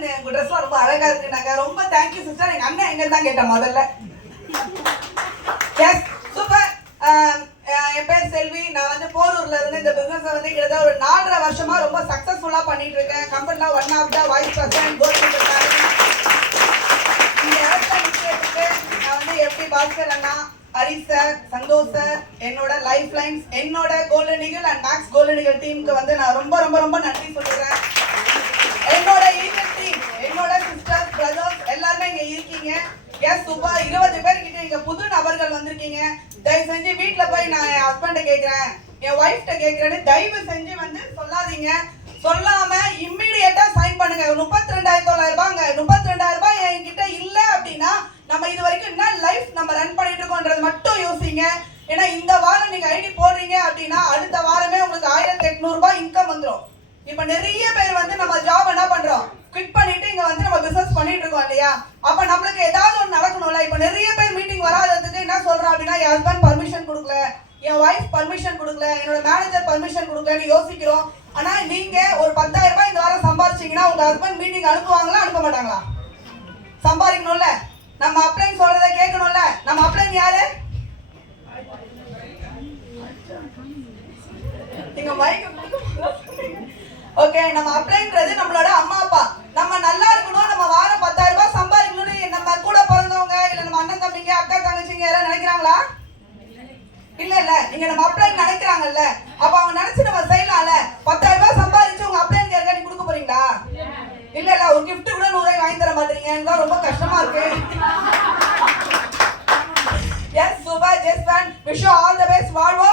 உங்க ட்ரெஸ்லாம் ரொம்ப அழகா இருக்குனாங்க. ரொம்ப தேங்க்யூ சிஸ்டர். எங்க அண்ணன் எங்க தான் கேட்டேன் முதல்ல. Yes super. என் பேர் செல்வி. நான் வந்து போரூர்ல இருந்து இந்த பிசினஸ் வந்து கிட்டத்தட்ட ஒரு 4.5 வருஷமா ரொம்ப சக்சஸ்ஃபுல்லா பண்ணிட்டு இருக்கேன். கம்பெனில one of the vice president gold medal. இந்த இடத்துல நிக்கிறதுக்கு நான் வந்து எப்படி பாஸ்கர் அண்ணா, ஹரிஷ் சார், சந்தோஷ் சார், என்னோட லைஃப் லைன்ஸ், என்னோட Golden Eagle and Max Golden Eagle டீமுக்கு வந்து நான் ரொம்ப ரொம்ப ரொம்ப நன்றி சொல்றேன். என்னோட ஈகிள் டீம், என்னோட சிஸ்டர்ஸ், பிரதர்ஸ் எல்லாரும் இங்க இருக்கீங்க. Yes super. 20 பேர் கிட்ட இங்க புது நபர்கள் வந்திருக்கீங்க. தயவு செஞ்சு வீட்ல போய் நான் என் ஹஸ்பண்ட கேக்குறேன், என் வைஃப்ட கேக்குறேன்னு தயவு செஞ்சு வந்து சொல்லாதீங்க. சொல்லாம இம்மிடியேட்டா சைன் பண்ணுங்க. 32,900 ரூபாங்க. 32,000 ரூபாய் என்கிட்ட இல்ல அப்படின்னா நம்ம இது வரைக்கும் என்ன லைஃப் நம்ம ரன் பண்ணிட்டு இருக்கோம்ன்றது மட்டும் யோசிங்க. ஏன்னா இந்த வாரம் நீங்க ஐடி போடுறீங்க அப்படின்னா அடுத்த வாரமே உங்களுக்கு 1,800 ரூபாய் இன்கம் வந்துடும். இப்ப நிறைய பேர் வந்து நம்ம ஜாப் என்ன பண்றோம், குவிட் பண்ணிட்டு இங்க வந்து நம்ம பிசினஸ் பண்ணிட்டு இருக்கோம் இல்லையா? அப்ப நம்மளுக்கு ஏதாவது ஒன்று நடக்கணும்ல. இப்ப நிறைய பேர் மீட்டிங் வராததுக்கு என்ன சொல்றோம் அப்படின்னா, என் ஹஸ்பண்ட் பர்மிஷன் கொடுக்கல, என் வைஃப் பர்மிஷன் கொடுக்கல, என்னோட மேனேஜர் பர்மிஷன் கொடுக்கலன்னு யோசிக்கிறோம். ஆனா நீங்க ஒரு 10,000 ரூபாய் இந்த வாரம் சம்பாதிச்சீங்கன்னா உங்க ஹஸ்பண்ட் மீட்டிங் அனுப்புவாங்களா அனுப்ப மாட்டாங்களா? சம்பாதிக்கணும்ல. நம்ம அப்ளைன் சொல்றதை கேட்கணும்ல. நம்ம அப்ளைன் யாரு? நீங்க மைக் ஓகே. நம்ம அப்ளைன்றது நம்மளோட அம்மா அப்பா. நம்ம நல்லா இருக்கணும், நம்ம வாரம் 10,000 ரூபாய் சம்பாதிக்கணும்னு நம்ம கூட பிறந்தவங்க இல்ல நம்ம அண்ணன் தம்பிங்க அக்கா தங்கச்சிங்க யாரும் நினைக்கிறாங்களா? இல்ல இல்ல. நீங்க நம்ம அப்ளைன் நினைக்கிறாங்கல்ல, அப்ப அவங்க நினைச்சு நம்ம செய்யலாம்ல. 10,000 ரூபாய் சம்பாதிச்சு உங்க அப்ளைன் கேட்க நீ கொடுக்க போறீங்களா? இல்ல இல்ல. ஒரு கிஃப்ட் கூட 100 ரூபாய் வாங்கி தர மாட்டீங்க. எனக்கு ரொம்ப கஷ்டமா இருக்கு. Yes super. Just wish you all the best. வாழ்வோ